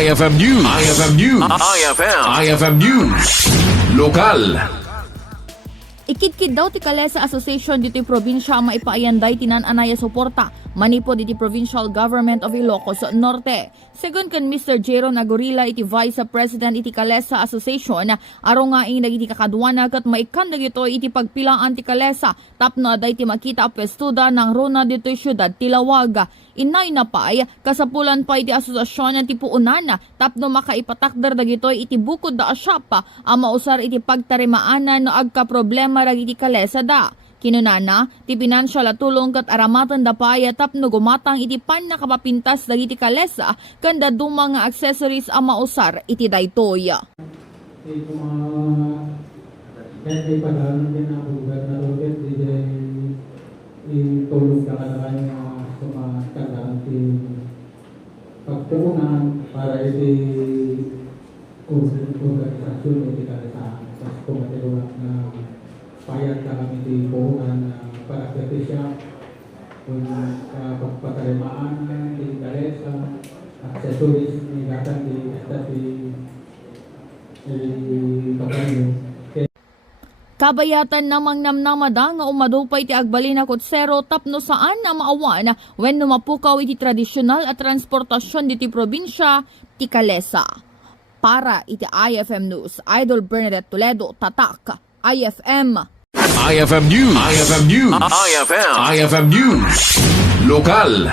IFM News. IFM News. IFM News. Lokal. Ikidkid daw ti Kalesa Association dito'y probinsya ang maipaayanday tinan Anay suporta Manipud iti Provincial Government of Ilocos Norte. Segun kan Mr. Jeron Agorila iti Vice President iti Kalesa Association, aro nga ing nagiti kakadwana kat maikan dagito iti pagpilaan ti Kalesa tapno aday ti makita a pwestuda ng rona dito'y syudad Tilawag. Inay na pay, kasapulan pa iti asosasyon ti puunan tapno makaipatakder dagitoy iti bukod da asyapa ang mausar iti pagtarimaanan no agka problema ragiti Kalesa da. Kinunana, ti pinansyal at tulong kat aramatan da paya tapno gumatang iti pan nakapapintas dagiti Kalesa kanda dumang nga accessories ang mausar iti daytoy. Ito mga padalan din ang bugat na roket itulong ka kanya sumatandaan ti pagtuunan para iti organisasyon iti Kalesa mas kumatilungan na payat ka kami di puhunan para siya kung pagpatalimaan di Kalesa accessories ni gatang di kabayo. Kabayatan namang namnamada nga umadupay ti agbalina kutsero tapno saan na maawan when numapukaw iti tradisyonal at transportasyon diti probinsya ti Kalesa. Para iti IFM News, Idol Bernadette Toledo, Tatak, IFM. IFM News. IFM News. IFM News. Lokal.